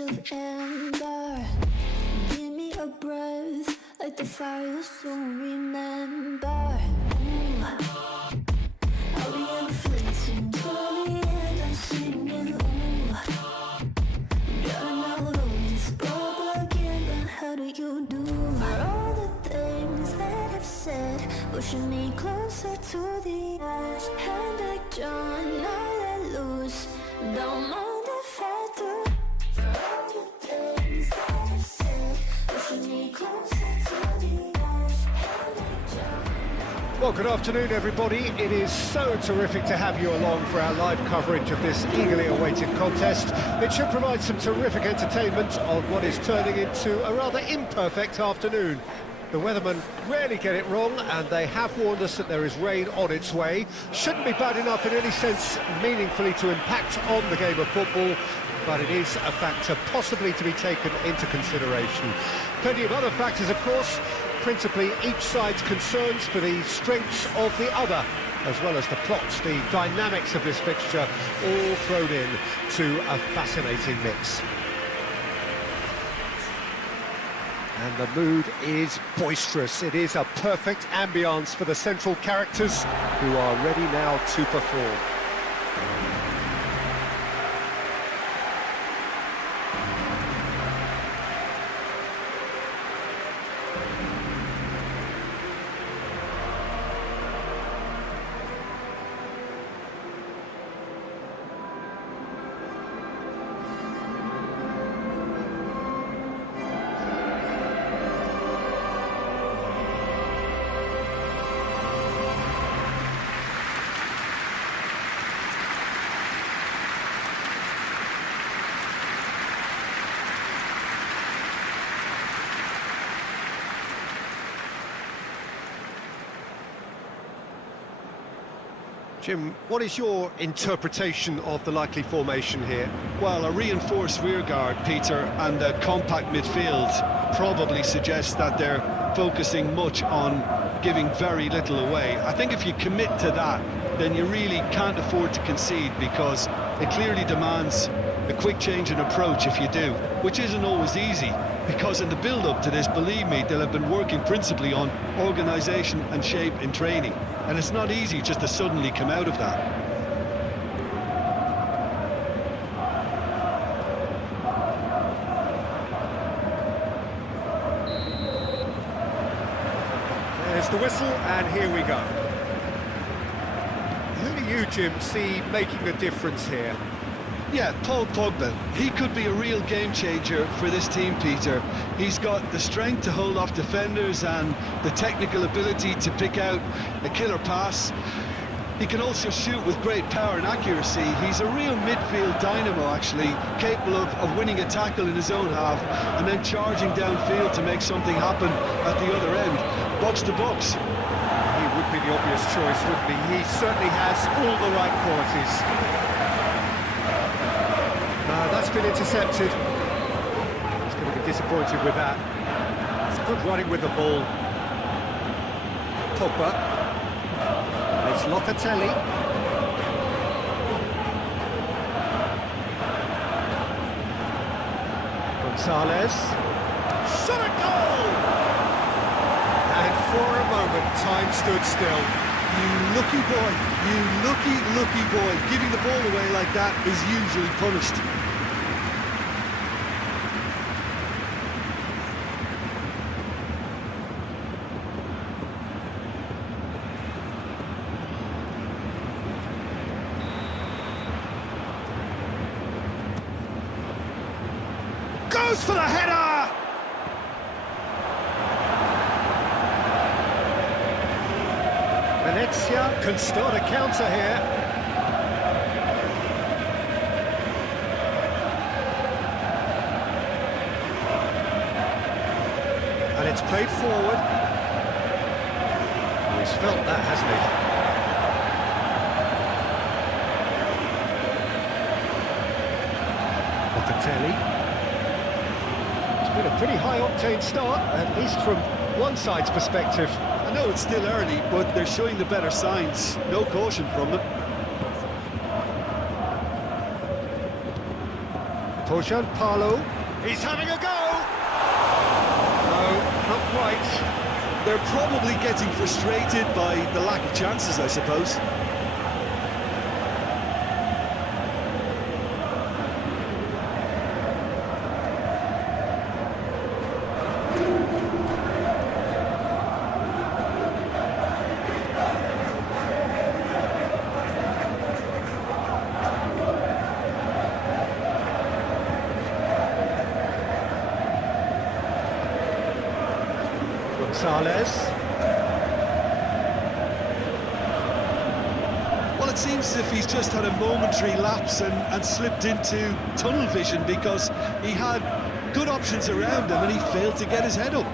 of amber. Give me a breath, like the fire you'll soon remember. Ooh. I'll be inflating, slowly and I'm singing. Ooh. Drowning out those propaganda. How do you do? For all the things that I've said, pushing me closer to the edge. Hand back, John, I let loose. Don't mind if I do. For all the things that I've said, pushing me closer to the edge. Hand back, John. Well, good afternoon, everybody. It is so terrific to have you along for our live coverage of this eagerly awaited contest. It should provide some terrific entertainment on what is turning into a rather imperfect afternoon. The weathermen rarely get it wrong, and they have warned us that there is rain on its way. Shouldn't be bad enough in any sense meaningfully to impact on the game of football, but it is a factor possibly to be taken into consideration. Plenty of other factors, of course, principally each side's concerns for the strengths of the other, as well as the plots, the dynamics of this fixture, all thrown in to a fascinating mix. And the mood is boisterous. It is a perfect ambience for the central characters who are ready now to perform. Jim, what is your interpretation of the likely formation here? Well, a reinforced rearguard, Peter, and a compact midfield probably suggests that they're focusing much on giving very little away. I think if you commit to that, then you really can't afford to concede, because it clearly demands a quick change in approach if you do, which isn't always easy, because in the build-up to this, believe me, they'll have been working principally on organisation and shape in training, and it's not easy just to suddenly come out of that. There's the whistle, and here we go. Who do you, Jim, see making the difference here? Yeah, Paul Pogba. He could be a real game changer for this team, Peter. He's got the strength to hold off defenders and the technical ability to pick out a killer pass. He can also shoot with great power and accuracy. He's a real midfield dynamo, actually, capable of winning a tackle in his own half and then charging downfield to make something happen at the other end. Box to box. He would be the obvious choice, wouldn't he? He certainly has all the right qualities. That's been intercepted. He's going to be disappointed with that. It's good running with the ball. Pogba. And it's Locatelli. Gonzalez. Shot a goal! And for a moment, time stood still. You lucky boy, you lucky boy. Giving the ball away like that is usually punished. Goes for the header! Venezia can start a counter here. And it's played forward. He's felt that, hasn't he? Locatelli. It's been a pretty high-octane start, at least from one side's perspective. I know it's still early, but they're showing the better signs. No caution from them. Tojan Palu, he's having a go! No, not quite. They're probably getting frustrated by the lack of chances, I suppose. Gonzalez. Well, it seems as if he's just had a momentary lapse and slipped into tunnel vision, because he had good options around him and he failed to get his head up.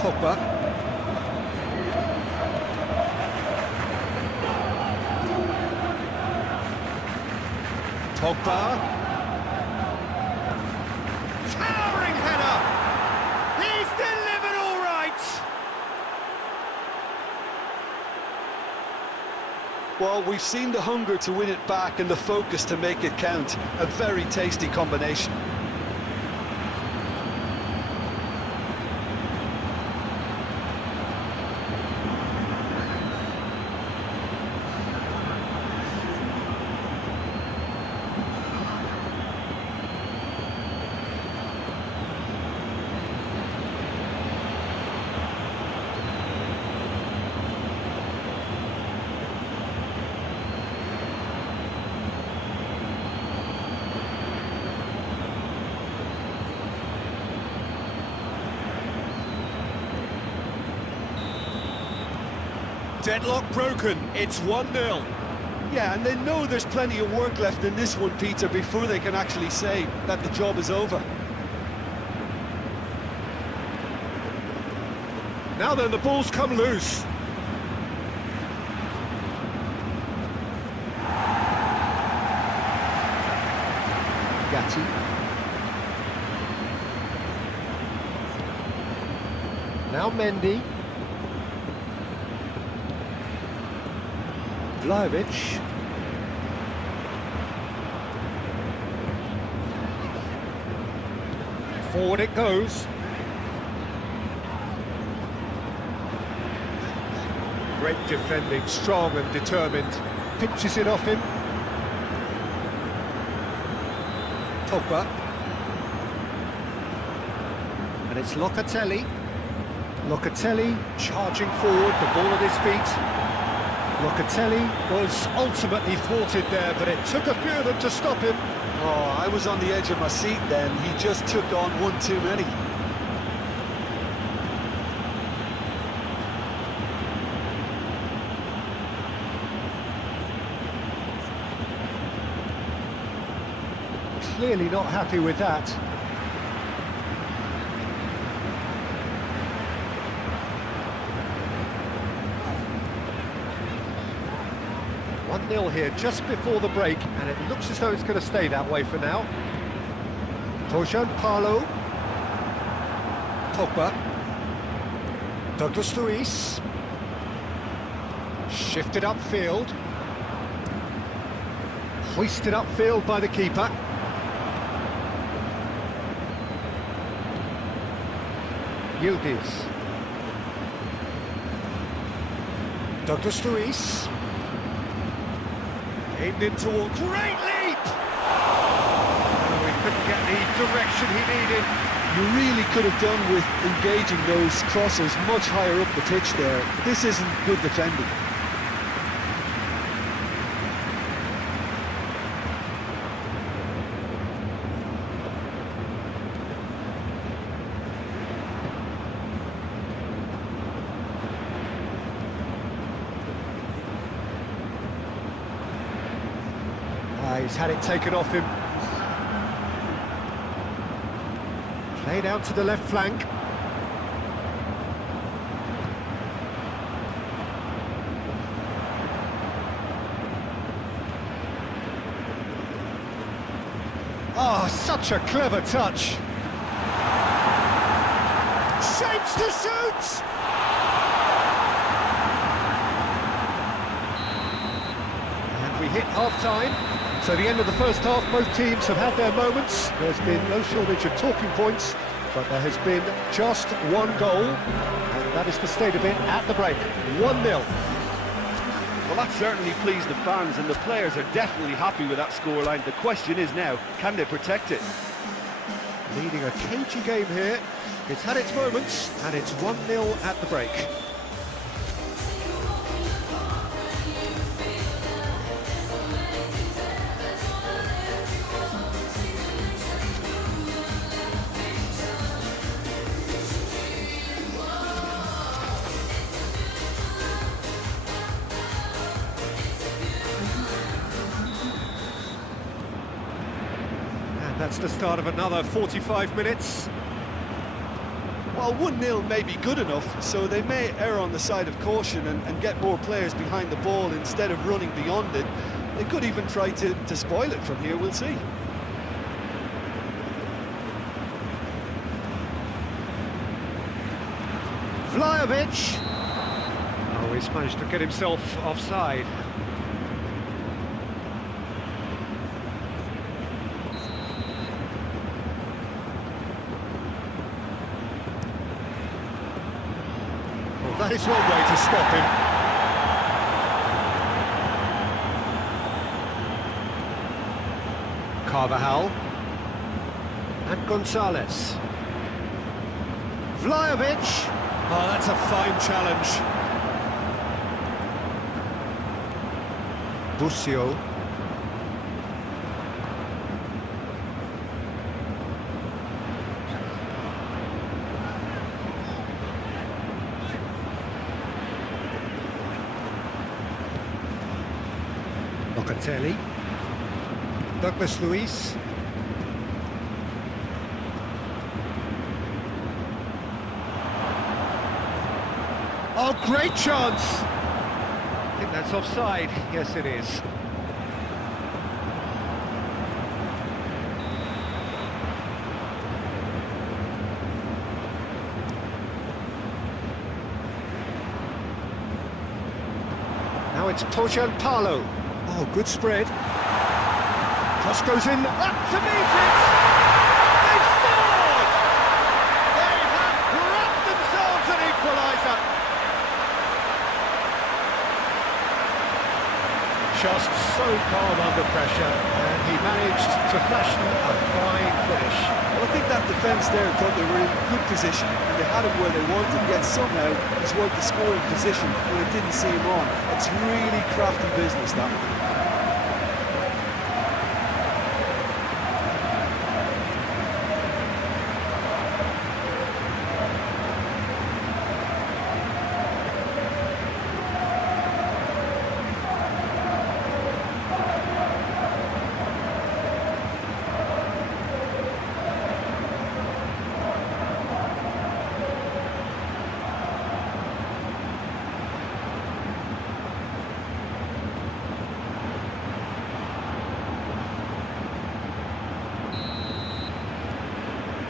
Pogba. Pogba. Towering header! He's delivered all right! Well, we've seen the hunger to win it back and the focus to make it count. A very tasty combination. Deadlock broken, it's 1-0. Yeah, and they know there's plenty of work left in this one, Peter, before they can actually say that the job is over. Now then, the ball's come loose. Gatti. Now Mendy. Vlahovic. Forward it goes. Great defending, strong and determined. Pinches it off him. Pogba. And it's Locatelli. Locatelli charging forward, the ball at his feet. Locatelli was ultimately thwarted there, but it took a few of them to stop him. Oh, I was on the edge of my seat then. He just took on one too many. Clearly not happy with that. One 0 here just before the break, and it looks as though it's going to stay that way for now. Tojan Palu. Pogba. Douglas Luiz. Shifted upfield. Hoisted upfield by the keeper. Yildiz. Douglas Luiz. Aimed in towards... Great leap! Oh, he couldn't get the direction he needed. You really could have done with engaging those crosses much higher up the pitch there. This isn't good defending. He's had it taken off him. Played out to the left flank. Oh, such a clever touch. Shapes to shoot! hit half-time. So the end of the first half, both teams have had their moments. There's been no shortage of talking points, but there has been just one goal, and that is the state of it at the break. 1-0. Well, that certainly pleased the fans, and the players are definitely happy with that scoreline. The question is now, can they protect it? Leading a cagey game here. It's had its moments, and it's 1-0 at the break. That's the start of another 45 minutes. Well, 1-0 may be good enough, so they may err on the side of caution and get more players behind the ball instead of running beyond it. They could even try to spoil it from here, we'll see. Vlahovic. Oh, he's managed to get himself offside. That is one way to stop him. Carvajal. And Gonzalez. Vlahovic. Oh, that's a fine challenge. Busio. Locatelli, Douglas Luiz, oh, great chance! I think that's offside. Yes, it is. Now it's Palo. Oh, good spread. Cross goes in, up to meet it! They've scored! They have grabbed themselves an equaliser! Just so calm under pressure, and he managed to fashion a fine finish. Well, I think that defence there thought they were in good position, and they had him where they wanted, yet somehow he's worked the scoring position when it didn't see him on. It's really crafty business, that one.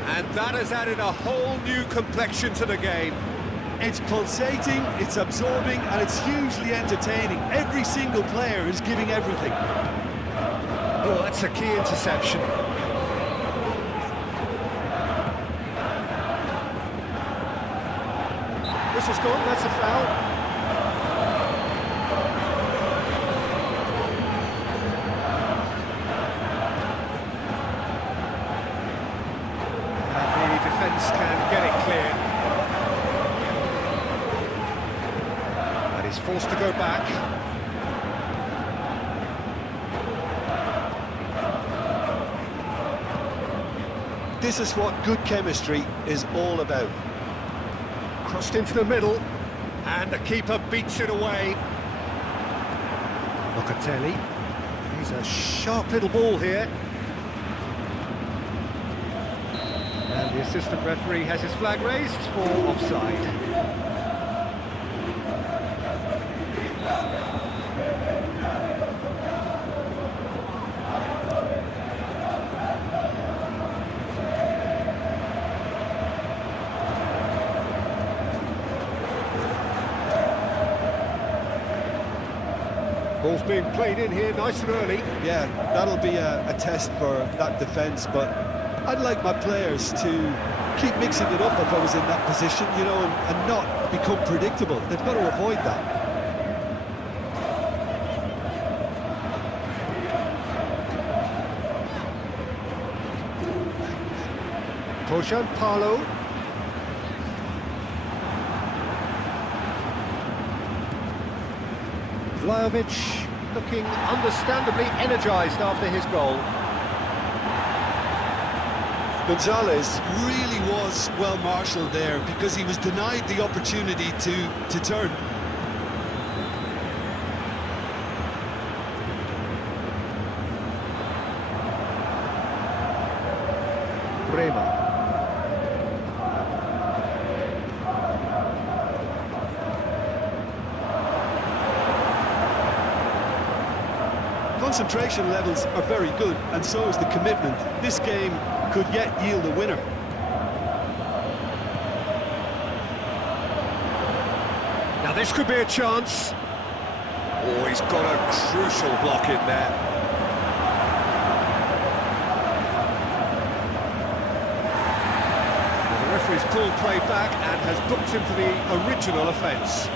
And that has added a whole new complexion to the game. It's pulsating, it's absorbing, and it's hugely entertaining. Every single player is giving everything. Oh, that's a key interception. This is gone, that's a foul. Can get it clear. But he's forced to go back. This is what good chemistry is all about. Crossed into the middle, and the keeper beats it away. Locatelli. He's a sharp little ball here. And the assistant referee has his flag raised for offside. Ball's being played in here nice and early. Yeah, that'll be a test for that defence, but I'd like my players to keep mixing it up if I was in that position, you know, and not become predictable. They've got to avoid that. Bojan Paulo. Vlahovic looking understandably energised after his goal. Gonzalez really was well marshalled there because he was denied the opportunity to turn. Bremer. Concentration levels are very good, and so is the commitment. This game could yet yield a winner. Now this could be a chance. Oh, he's got a crucial block in there. Well, the referee's pulled play back and has booked him for the original offence.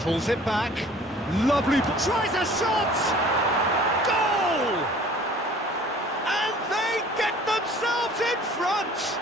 Pulls it back. Lovely. Tries a shot! Goal! And they get themselves in front!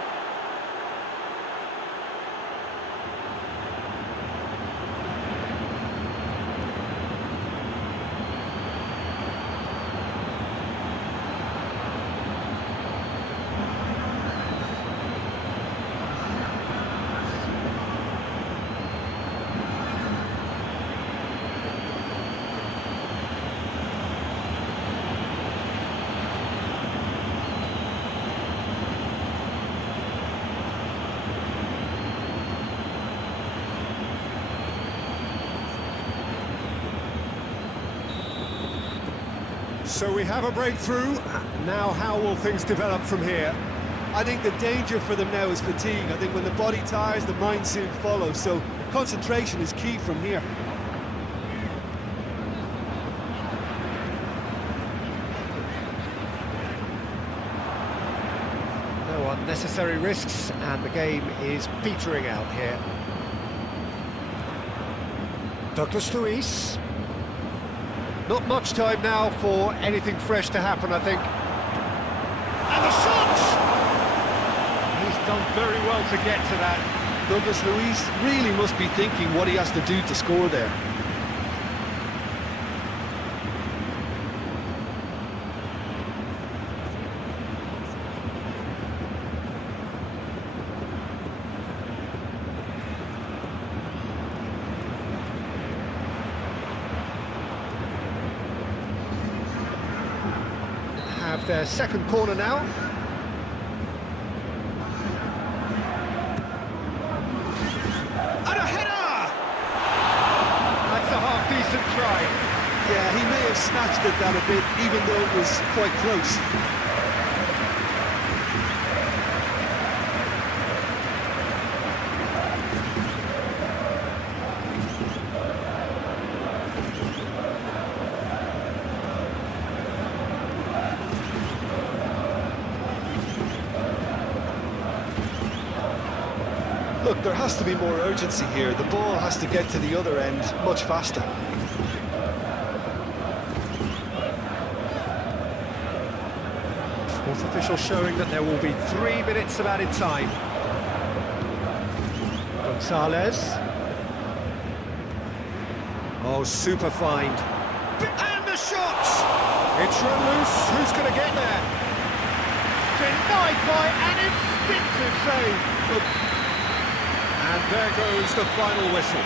So we have a breakthrough. Now how will things develop from here? I think the danger for them now is fatigue. I think when the body tires, the mind soon follows. So concentration is key from here. No unnecessary risks, and the game is petering out here. Douglas Luiz. Not much time now for anything fresh to happen, I think. And the shot! He's done very well to get to that. Douglas Luiz really must be thinking what he has to do to score there. Have their second corner now. And a header! That's a half-decent try. Yeah, he may have snatched at that a bit, even though it was quite close. Look, there has to be more urgency here. The ball has to get to the other end much faster. Fourth official showing that there will be 3 minutes of added time. Gonzalez. Oh, super find. And the shot! It's run loose. Who's going to get there? Denied by an instinctive save. Look. And there goes the final whistle.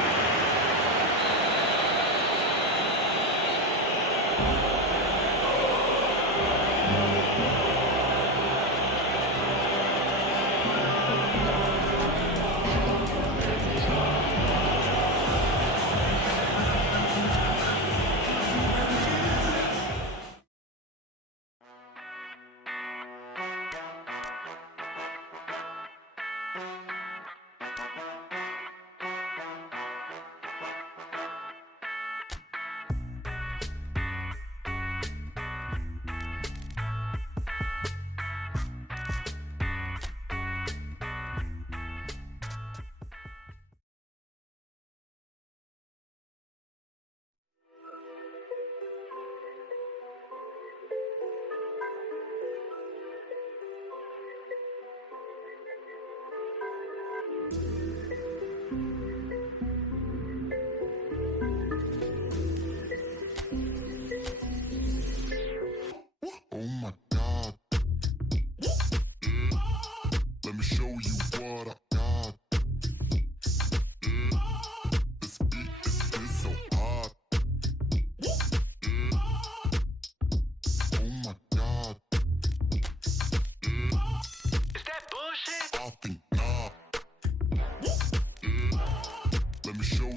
me show you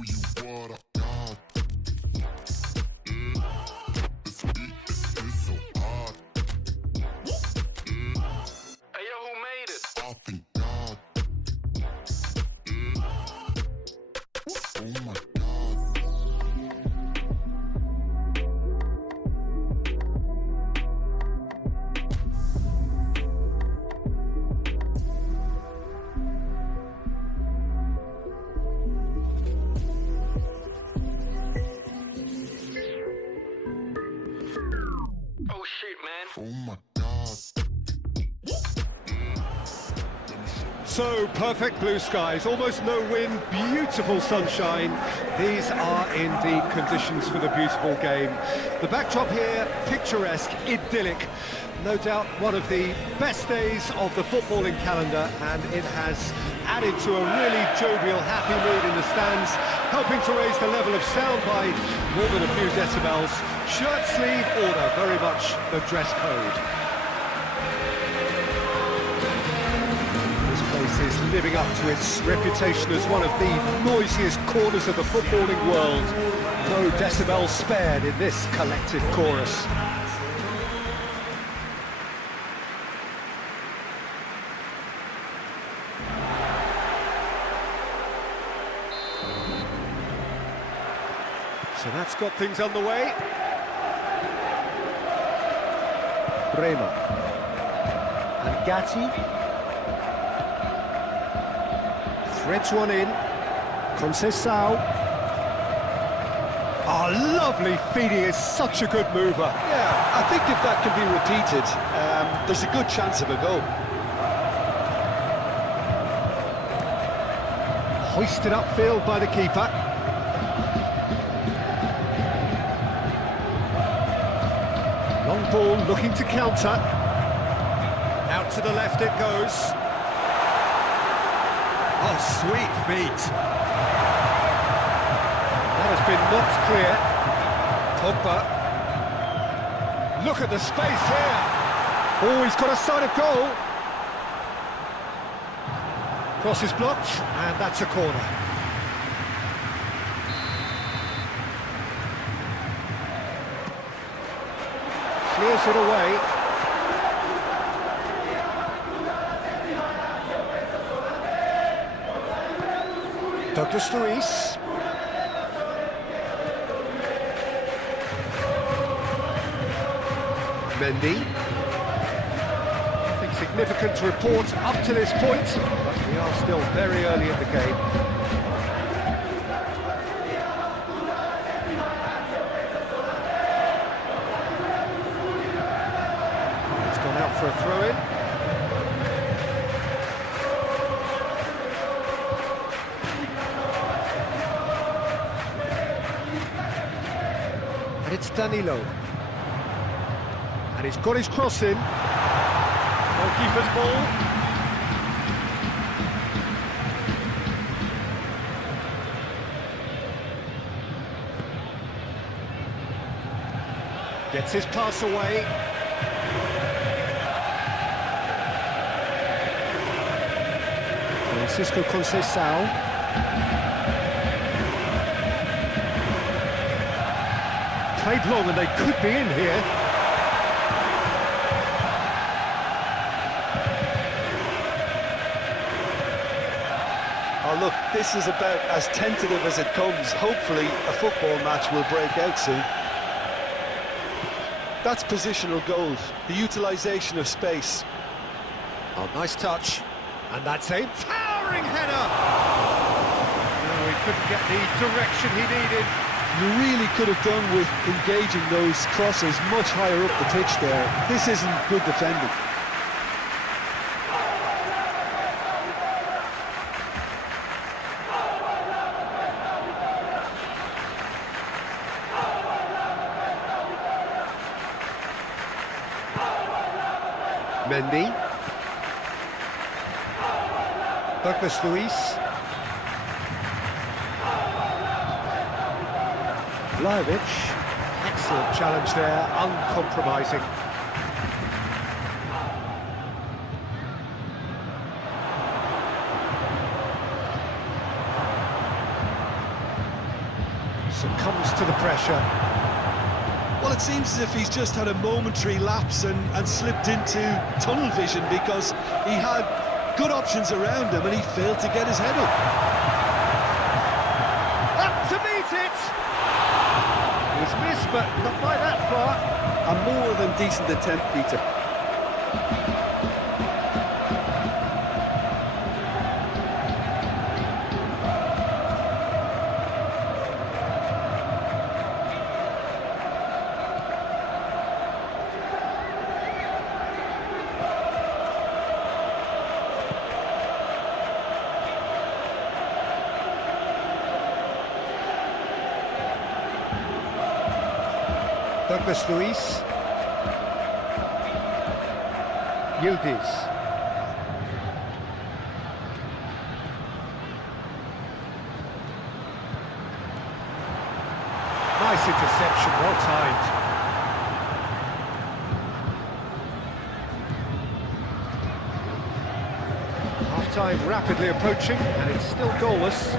what I got. This beat is so hard. Hey, yo, who made it? I thank God. Oh my God. Oh, shit, man. Oh my God. So, perfect blue skies, almost no wind, beautiful sunshine. These are indeed conditions for the beautiful game. The backdrop here, picturesque, idyllic. No doubt one of the best days of the footballing calendar, and it has added to a really jovial, happy mood in the stands, helping to raise the level of sound by more than a few decibels. Shirt sleeve order, very much the dress code. This place is living up to its reputation as one of the noisiest corners of the footballing world. No decibels spared in this collective chorus. So that's got things underway. Bremer. And Gatti. Threads one in. Conceição. Oh, lovely feeding, is such a good mover. Yeah, I think if that can be repeated, there's a good chance of a goal. Hoisted upfield by the keeper. Long ball looking to counter. Out to the left it goes. Oh, sweet feet. That has been knocked clear. Pogba. Look at the space here. Oh, he's got a sight of goal. Cross is blocked, and that's a corner. Clears it away. Douglas Luiz. Mendy. Nothing significant to report up to this point, but we are still very early in the game. It's gone out for a throw-in. And it's Danilo. And he's got his cross in. Goalkeeper's ball. Gets his pass away. Francisco Conceição. Played long and they could be in here. Oh, look, this is about as tentative as it comes. Hopefully, a football match will break out soon. That's positional gold, the utilisation of space. Oh, nice touch. And that's a towering header! No, he couldn't get the direction he needed. You really could have done with engaging those crosses much higher up the pitch there. This isn't good defending. Mendy. Douglas Luiz. Vlahovic. Excellent challenge there, uncompromising. Succumbs to the pressure. Well, it seems as if he's just had a momentary lapse and slipped into tunnel vision, because he had good options around him and he failed to get his head up. Up to meet it! It was missed, but not by that far. A more than decent attempt, Peter. Douglas Luiz. Yildiz. Nice interception, well timed. Half-time rapidly approaching, and it's still goalless.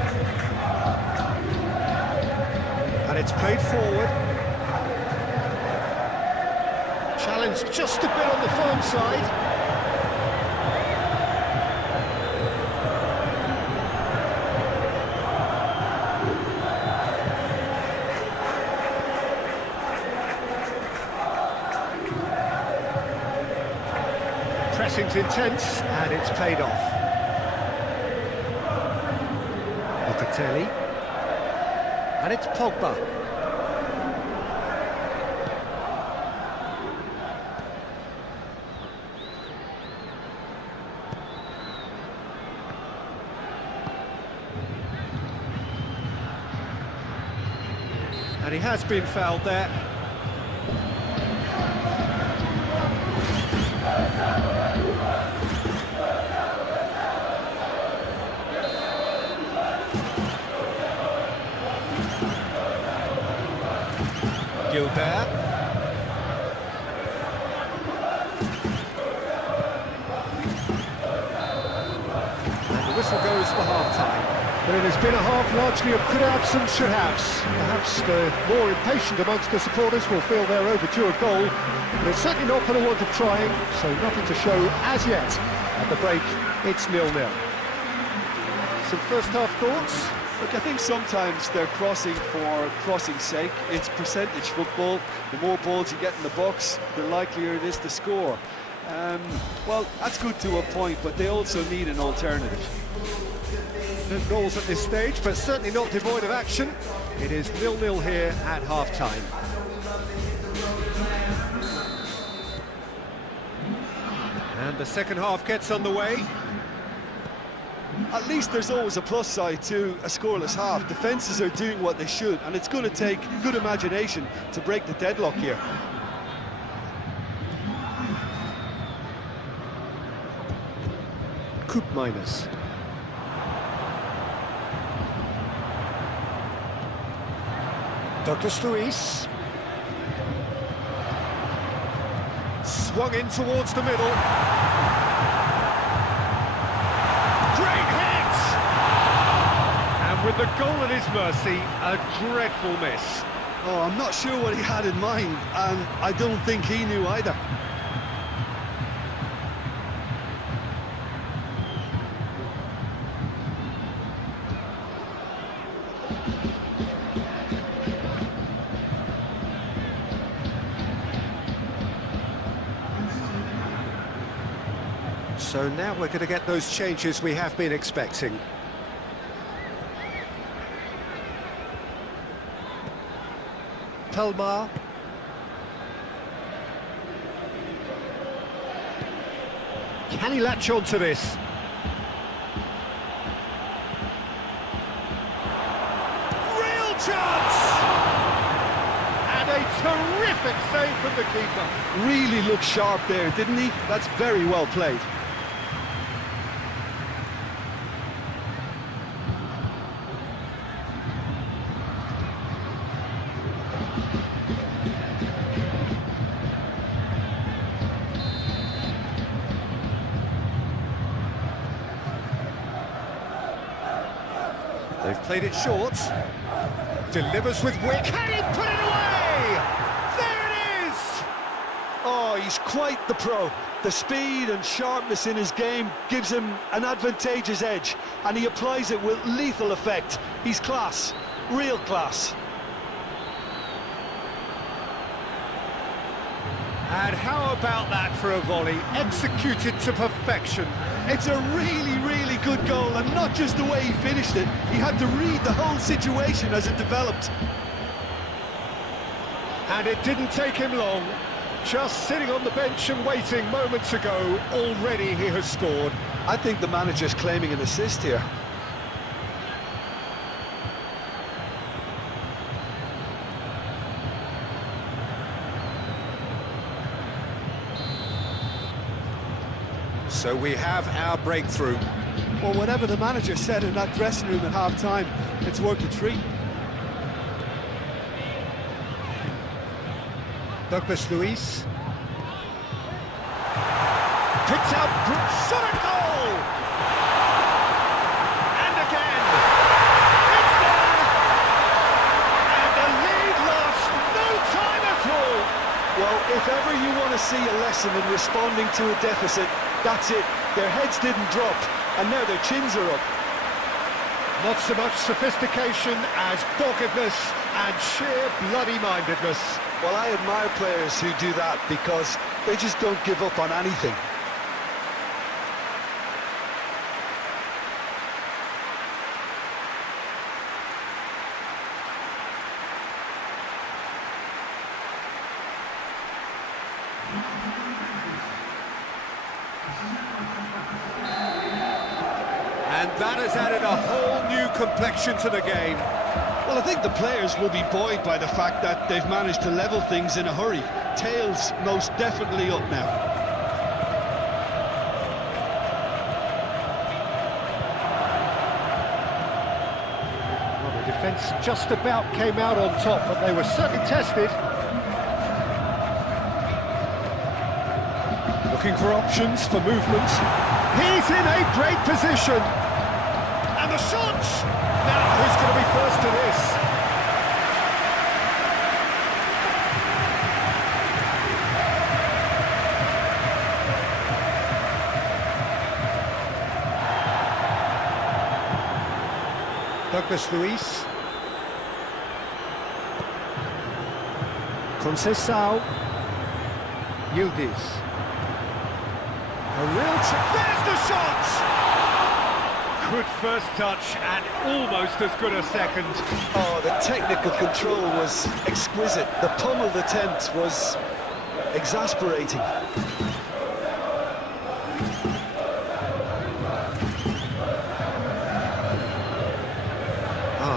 And it's played forward. Challenge just a bit on the firm side. Pressing's intense, and it's paid off. Locatelli. And it's Pogba. And he has been fouled there. Gilbert. And the whistle goes for half-time. But it has been a half largely of could-haves and should-haves. Perhaps the more impatient amongst the supporters will feel they're overdue a goal, but it's certainly not for the want of trying, so nothing to show as yet. At the break, it's 0-0. Some first-half thoughts? Look, I think sometimes they're crossing for crossing's sake. It's percentage football. The more balls you get in the box, the likelier it is to score. Well, that's good to a point, but they also need an alternative. No goals at this stage, but certainly not devoid of action. It is 0-0 here at half-time. And the second half gets underway. At least there's always a plus side to a scoreless half. Defences are doing what they should, and it's going to take good imagination to break the deadlock here. Coop minus. Douglas Luiz. Swung in towards the middle. Great hit! And with the goal at his mercy, a dreadful miss. Oh, I'm not sure what he had in mind, and I don't think he knew either. So now we're going to get those changes we have been expecting. Pelmar. Can he latch on to this? Real chance! And a terrific save from the keeper. Really looked sharp there, didn't he? That's very well played. They've played it short. Delivers with wit. Can he put it away? There it is! Oh, he's quite the pro. The speed and sharpness in his game gives him an advantageous edge, and he applies it with lethal effect. He's class, real class. And how about that for a volley? Executed to perfection. It's a really, really good goal, and not just the way he finished it. He had to read the whole situation as it developed. And it didn't take him long. Just sitting on the bench and waiting moments ago, already he has scored. I think the manager's claiming an assist here. So we have our breakthrough. Well, whatever the manager said in that dressing room at half-time, it's worked a treat. Douglas Luiz. Picks out, shot a goal! And again! It's there! And the lead lost no time at all! Well, if ever you want to see a lesson in responding to a deficit, that's it. Their heads didn't drop, and now their chins are up. Not so much sophistication as doggedness and sheer bloody-mindedness. Well, I admire players who do that because they just don't give up on anything. And that has added a whole new complexion to the game. Well, I think the players will be buoyed by the fact that they've managed to level things in a hurry. Tails most definitely up now. Well, the defence just about came out on top, but they were certainly tested. Looking for options for movement. He's in a great position. And the shots! Now, who's going to be first to this? Douglas Luiz. Conceição. Yildiz. A real there's the shot! Good first touch and almost as good a second. Oh, the technical control was exquisite. The pummeled attempt was exasperating.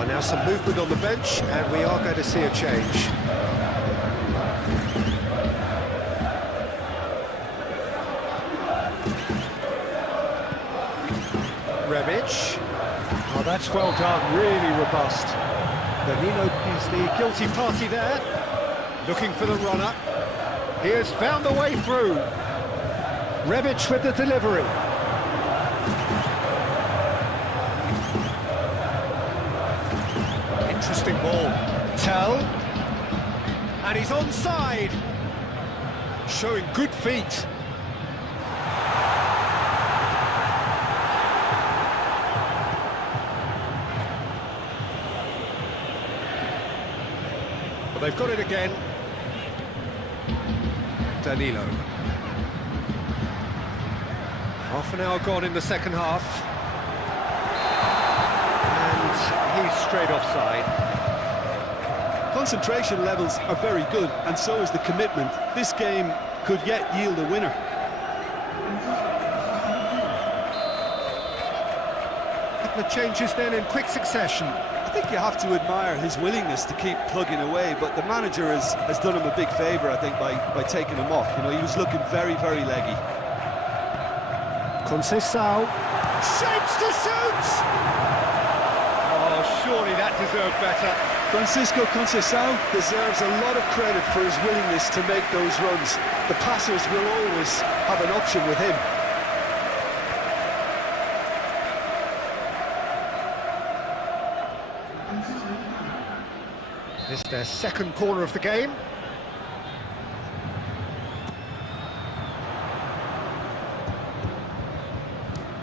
Now some movement on the bench, and we are going to see a change. Rebic. Oh, that's well done, really robust. Danilo is the guilty party there. Looking for the runner. He has found the way through. Rebic with the delivery. Interesting ball. Tell. And he's onside. Showing good feet. But they've got it again. Danilo. Half an hour gone in the second half. And he's straight offside. Concentration levels are very good, and so is the commitment. This game could yet yield a winner. A couple of changes then in quick succession. I think you have to admire his willingness to keep plugging away, but the manager has done him a big favour, I think, by taking him off. You know, he was looking very, very leggy. Conceição. Shapes to shoot! Oh, surely that deserved better. Francisco Conceição deserves a lot of credit for his willingness to make those runs. The passers will always have an option with him. This is their second corner of the game.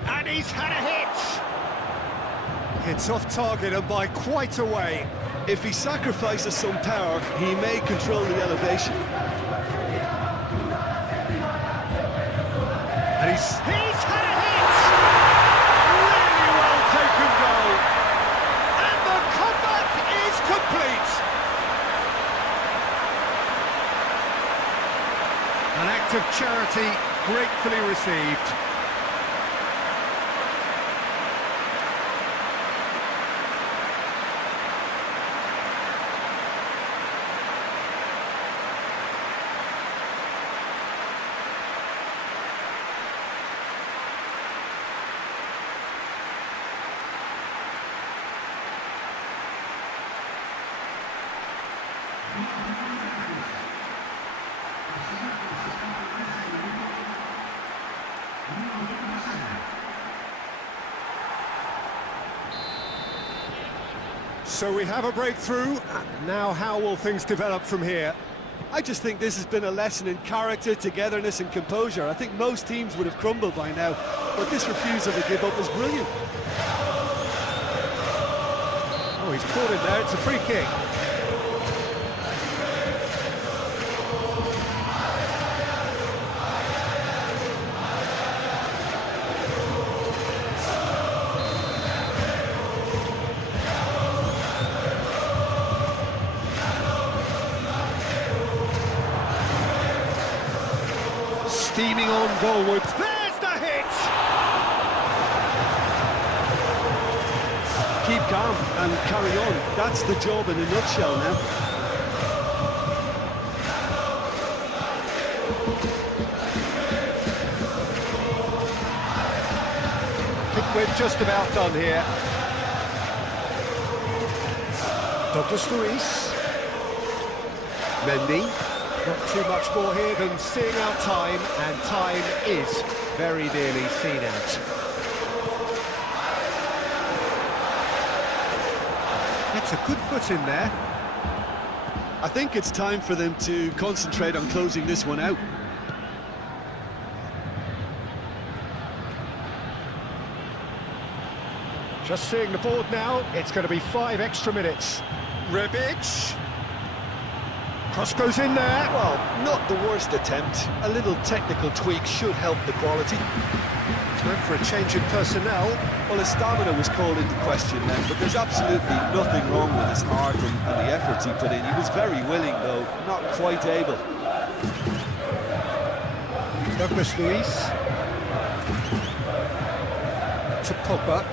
And he's had a hit! It's off target and by quite a way. If he sacrifices some power, he may control the elevation. And he's had a hit! Really well taken goal. And the comeback is complete. An act of charity gratefully received. So we have a breakthrough, and now how will things develop from here? I just think this has been a lesson in character, togetherness and composure. I think most teams would have crumbled by now, but this refusal to give up is brilliant. Oh, he's caught in there, it's a free kick. Steaming on goalwards, there's the hit! Keep calm and carry on. That's the job in a nutshell now. I think we're just about done here. Douglas Luiz. Mendy. Not too much more here than seeing out time, and time is very nearly seen out. That's a good foot in there. I think it's time for them to concentrate on closing this one out. Just seeing the board now, it's going to be 5 extra minutes. Rebic. Cross goes in there. Well, not the worst attempt. A little technical tweak should help the quality. Time for a change in personnel. Well, his stamina was called into question then, but there's absolutely nothing wrong with his heart and the efforts he put in. He was very willing, though, not quite able. Douglas Luiz. To Pogba.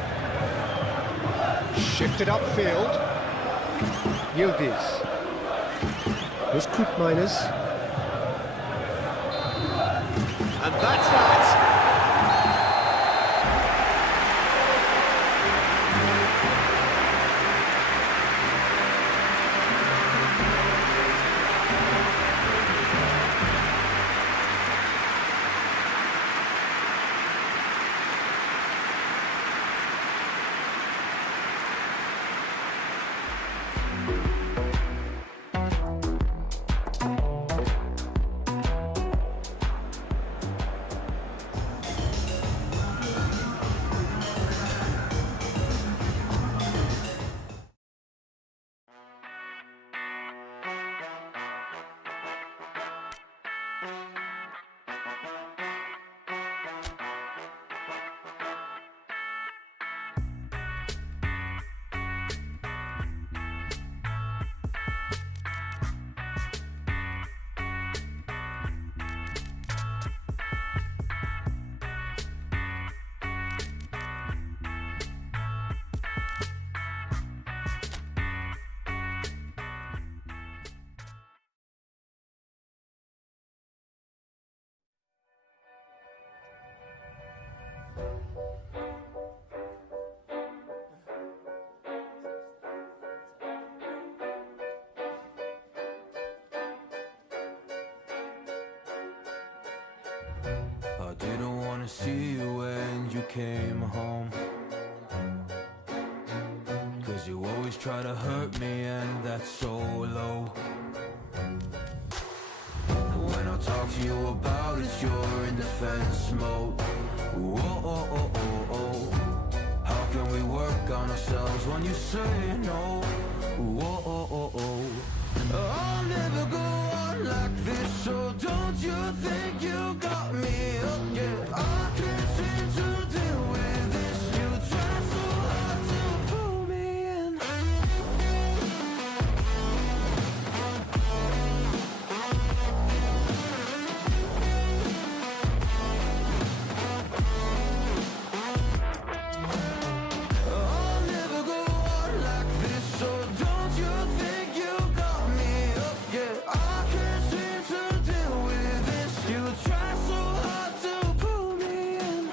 Shifted upfield. Yildiz. There's Koopmeiners. And that's that! I didn't wanna see you when you came home, 'cause you always try to hurt me, and that's so low. When I talk to you about it, you're in defense mode. Whoa, oh, oh, oh, oh. How can we work on ourselves when you say no? Whoa, oh, oh, oh. I'll never go on like this, so don't you think you got me up? Yeah, I can't seem to deal with this. You try so hard to pull me in. I'll never go on like this, so don't you think you got me up? Yeah, I can't seem to deal with this. You try so hard to pull me in.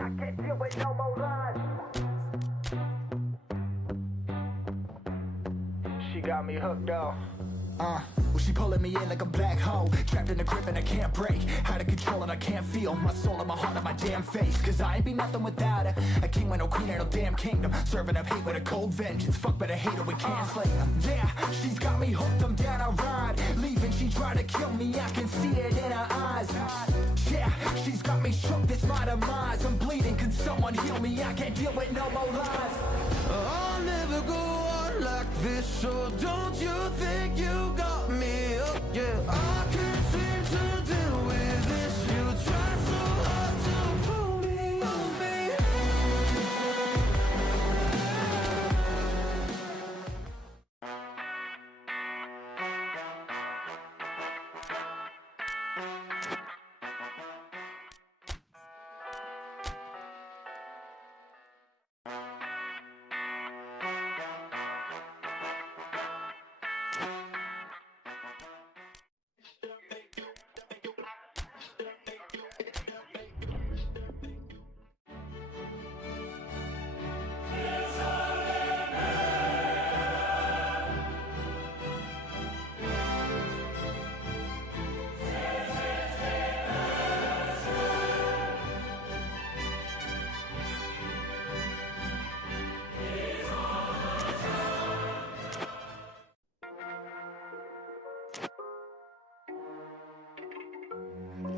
I can't deal with no more lies. She got me hooked up. Well, she pulling me in like a black hole, trapped in a grip and I can't break. Out of control and I can't feel my soul and my heart and my damn face. Cause I ain't be nothing without her. A king with no queen and no damn kingdom, serving up hate with a cold vengeance. Fuck, but I hate her, we can't slay her. Yeah, she's got me hooked, I'm down, I ride. Leaving, she tried to kill me, I can see it in her eyes. Yeah, she's got me shook, this my demise. I'm bleeding, can someone heal me? I can't deal with no more lies. I'll never go on like this, so don't you think you got me up? Yeah, I can't seem to deal with this. You try so hard to pull me up.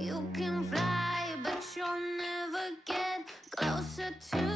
You can fly, but you'll never get closer to